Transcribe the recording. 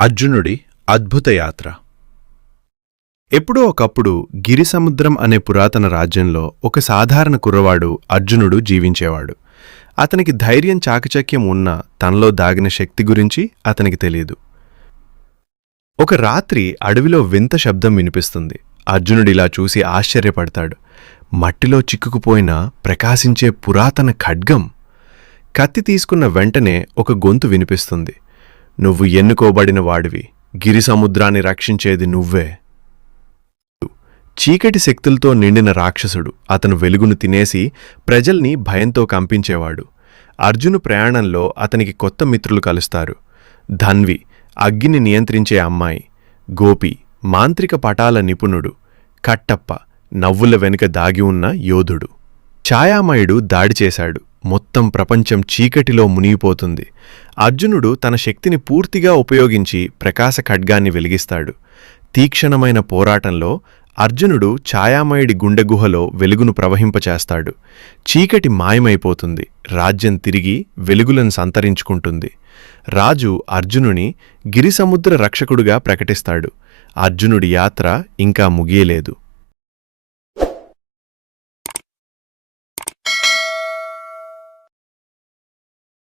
అర్జునుడి అద్భుత యాత్ర. ఎప్పుడో ఒకప్పుడు గిరిసముద్రం అనే పురాతన రాజ్యంలో ఒక సాధారణ కుర్రవాడు అర్జునుడు జీవించేవాడు. అతనికి ధైర్యం చాకచక్యం ఉన్నా తనలో దాగిన శక్తి గురించి అతనికి తెలియదు. ఒక రాత్రి అడవిలో వింత శబ్దం వినిపిస్తుంది. అర్జునుడిలా చూసి ఆశ్చర్యపడతాడు. మట్టిలో చిక్కుకుపోయిన ప్రకాశించే పురాతన ఖడ్గం. కత్తి తీసుకున్న వెంటనే ఒక గొంతు వినిపిస్తుంది. నువ్వు ఎన్నుకోబడిన వాడివి, గిరిసముద్రాన్ని రక్షించేది నువ్వే. చీకటి శక్తులతో నిండిన రాక్షసుడు. అతను వెలుగును తినేసి ప్రజల్ని భయంతో కంపించేవాడు. అర్జును ప్రయాణంలో అతనికి కొత్త మిత్రులు కలుస్తారు. ధన్వి, అగ్గిని నియంత్రించే అమ్మాయి; గోపి, మాంత్రిక పటాల నిపుణుడు; కట్టప్ప, నవ్వుల వెనుక దాగి ఉన్న యోధుడు. ఛాయామయుడు దాడి చేశాడు. మొత్తం ప్రపంచం చీకటిలో మునిగిపోతుంది. అర్జునుడు తన శక్తిని పూర్తిగా ఉపయోగించి ప్రకాశ ఖడ్గాన్ని వెలిగిస్తాడు. తీక్షణమైన పోరాటంలో అర్జునుడు ఛాయామయుడి గుండెగుహలో వెలుగును ప్రవహింపచేస్తాడు. చీకటి మాయమైపోతుంది. రాజ్యం తిరిగి వెలుగులను సంతరించుకుంటుంది. రాజు అర్జునుని గిరిసముద్ర రక్షకుడుగా ప్రకటిస్తాడు. అర్జునుడి యాత్ర ఇంకా ముగియలేదు.